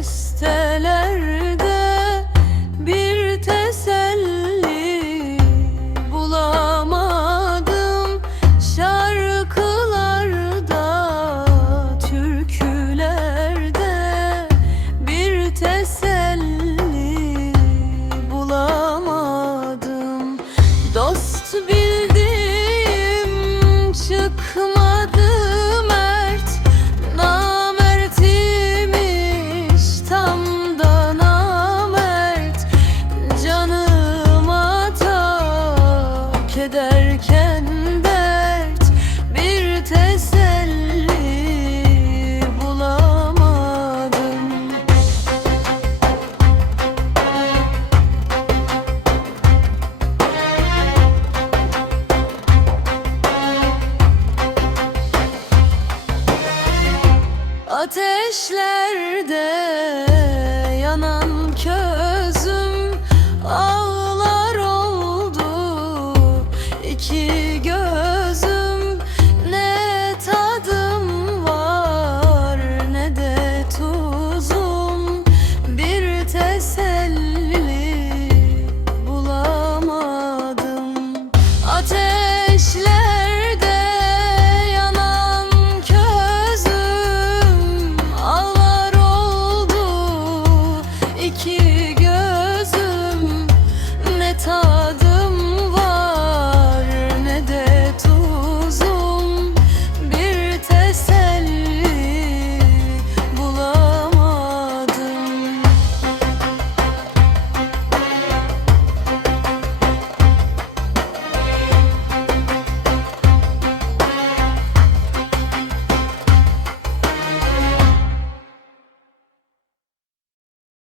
Bestelerde bir teselli bulamadım. Şarkılarda, türkülerde bir teselli bulamadım. Dost bildiğim çıkmadı ederken dert bir teselli bulamadım. Ateşlerde